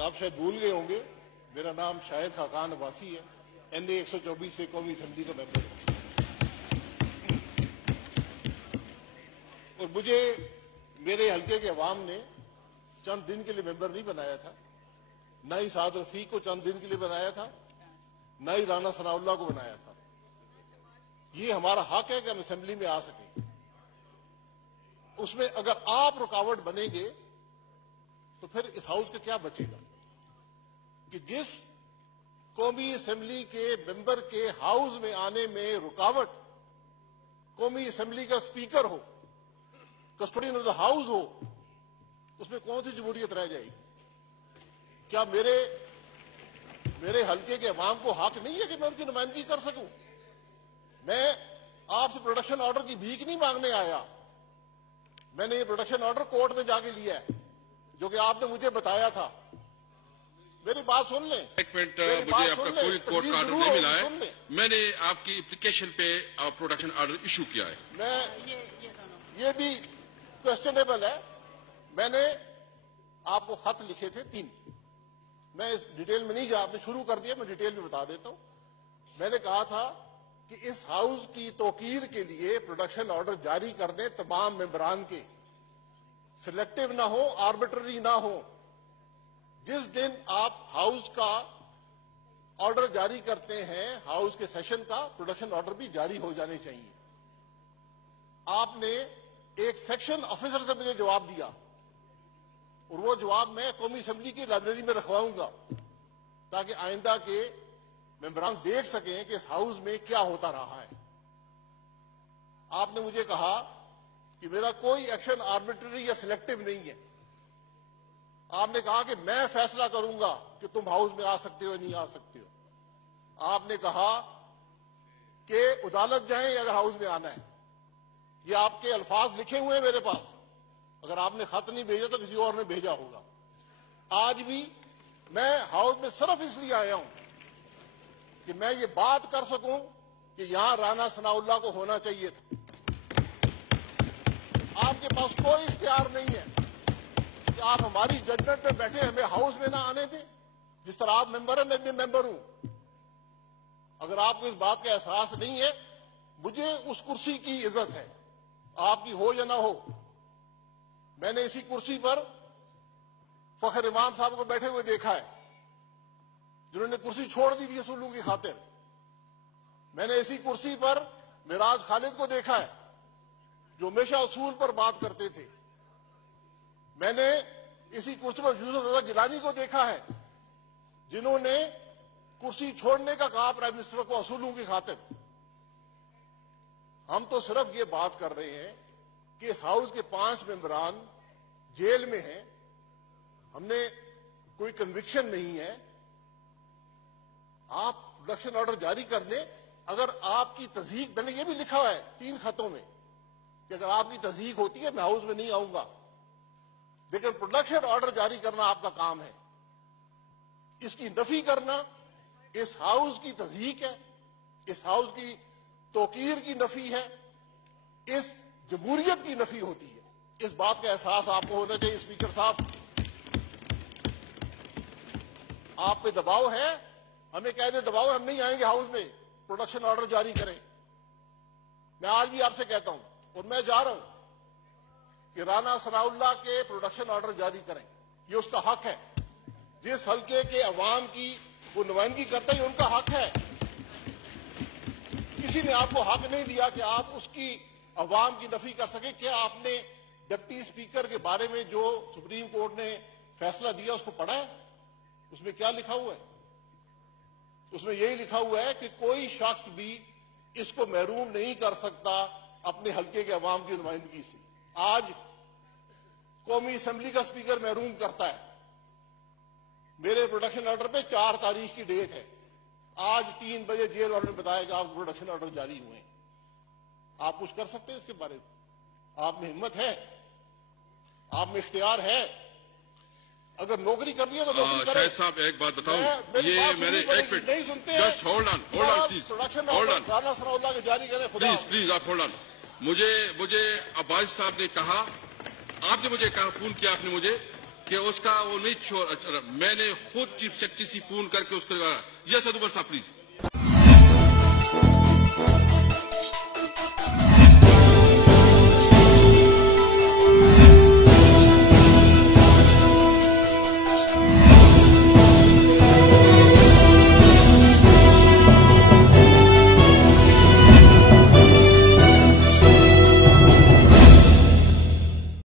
आप शायद भूल गए होंगे, मेरा नाम शाहिद खाकान अब्बासी है, NA 124 से कौमी असेंबली का मेंबर हूं। और मुझे मेरे हल्के के अवाम ने चंद दिन के लिए मेंबर नहीं बनाया था, न ही साद रफीक को चंद दिन के लिए बनाया था, न ही राना सनाउल्लाह को बनाया था। ये हमारा हक है कि हम असेंबली में आ सकें। उसमें अगर आप रुकावट बनेंगे तो फिर इस हाउस का क्या बचेगा कि जिस कौमी असेंबली के मेंबर के हाउस में आने में रुकावट कौमी असेंबली का स्पीकर हो, कस्टोडियन ऑफ द हाउस हो, उसमें कौन सी जमहूरियत रह जाएगी? क्या मेरे हल्के के अवाम को हक नहीं है कि मैं उनकी नुमाइंदगी कर सकूं? मैं आपसे प्रोडक्शन ऑर्डर की भीख नहीं मांगने आया। मैंने ये प्रोडक्शन ऑर्डर कोर्ट में जाके लिया है, जो कि आपने मुझे बताया था। मेरी बात सुन लें। एक मिनट, मुझे आपका कोई कोर्ट का ऑर्डर नहीं मिला है। मैंने आपकी एप्लीकेशन पे प्रोडक्शन ऑर्डर इशू किया है। ये भी क्वेश्चनेबल है। मैंने आपको खत लिखे थे 3। मैं इस डिटेल में नहीं जा, आपने शुरू कर दिया, मैं डिटेल में बता देता हूं। मैंने कहा था कि इस हाउस की तौकीर के लिए प्रोडक्शन ऑर्डर जारी कर दें तमाम मेंबरान के, सिलेक्टिव ना हो, आर्बिट्ररी ना हो। जिस दिन आप हाउस का ऑर्डर जारी करते हैं, हाउस के सेशन का प्रोडक्शन ऑर्डर भी जारी हो जाने चाहिए। आपने एक सेक्शन ऑफिसर से मुझे जवाब दिया और वो जवाब मैं कौमी असेंबली की लाइब्रेरी में रखवाऊंगा ताकि आइंदा के मेंबरान देख सकें कि इस हाउस में क्या होता रहा है। आपने मुझे कहा कि मेरा कोई एक्शन आर्बिट्ररी या सिलेक्टिव नहीं है। आपने कहा कि मैं फैसला करूंगा कि तुम हाउस में आ सकते हो या नहीं आ सकते हो। आपने कहा कि अदालत जाएं अगर हाउस में आना है। ये आपके अल्फाज लिखे हुए हैं मेरे पास। अगर आपने खत नहीं भेजा तो किसी और ने भेजा होगा। आज भी मैं हाउस में सिर्फ इसलिए आया हूं कि मैं ये बात कर सकूं कि यहां राना सनाउल्लाह को होना चाहिए था। आपके पास कोई इख्तियार नहीं है कि आप हमारी जजमेंट पे बैठे हमें हाउस में ना आने दें। जिस तरह आप मेंबर हैं, मैं भी मेंबर हूं। अगर आपको इस बात का एहसास नहीं है, मुझे उस कुर्सी की इज्जत है, आपकी हो या ना हो। मैंने इसी कुर्सी पर फखर इमाम साहब को बैठे हुए देखा है, जिन्होंने कुर्सी छोड़ दी थी असूलों की खातिर। मैंने इसी कुर्सी पर मिराज खालिद को देखा है, जो हमेशा असूल पर बात करते थे। मैंने इसी कुर्सी पर यूसुफ रजा गिलानी को देखा है, जिन्होंने कुर्सी छोड़ने का कहा प्राइम मिनिस्टर को असूलों की खातिर। हम तो सिर्फ ये बात कर रहे हैं कि इस हाउस के 5 मेंबरान जेल में हैं, हमने कोई कन्विक्शन नहीं है। आप प्रोडक्शन ऑर्डर जारी कर दें। अगर आपकी तस्दीक, मैंने ये भी लिखा है 3 खतों में कि अगर आपकी तस्दीक होती है मैं हाउस में नहीं आऊंगा, लेकिन प्रोडक्शन ऑर्डर जारी करना आपका काम है। इसकी नफी करना इस हाउस की तस्दीक है, इस हाउस की तौकीर की नफी है, इस जमहूरियत की नफी होती है। इस बात का एहसास आपको होना चाहिए। स्पीकर साहब, आप पे दबाव है, हमें कह दे दबाव, हम नहीं आएंगे हाउस में, प्रोडक्शन ऑर्डर जारी करें। मैं आज भी आपसे कहता हूं और मैं जा रहा हूं कि राना सनाउल्लाह के प्रोडक्शन ऑर्डर जारी करें। ये उसका हक है। जिस हल्के के अवाम की वो नुमाइंदगी करता है, उनका हक है। किसी ने आपको हक नहीं दिया कि आप उसकी अवाम की नफी कर सके। क्या आपने डिप्टी स्पीकर के बारे में जो सुप्रीम कोर्ट ने फैसला दिया उसको पढ़ा है? उसमें क्या लिखा हुआ है? उसमें यही लिखा हुआ है कि कोई शख्स भी इसको महरूम नहीं कर सकता अपने हल्के के अवाम की नुमाइंदगी से। आज कौमी असेंबली का स्पीकर महरूम करता है। मेरे प्रोडक्शन ऑर्डर पे 4 तारीख की डेट है। आज 3 बजे जेल वालों ने बताया कि आप प्रोडक्शन ऑर्डर जारी हुए हैं। आप कुछ कर सकते हैं इसके बारे में? आप में हिम्मत है? आप में इख्तियार है? अगर नौकरी करनी है तो नौकरी करें। शाहिद साहब, एक बात बताऊं, ये मेरे एक मिनट, नहीं सुनते हैं। Just hold on please, production hold order Rana Sanaullah के जारी करें। प्लीज आप होल्ड ऑन। मुझे अब्बास साहब ने कहा, आपने मुझे कहा, फोन किया आपने मुझे कि उसका वो नहीं छोड़, मैंने खुद चीफ सेक्रेटरी से फोन करके उसको, यस अदुबर साहब प्लीज।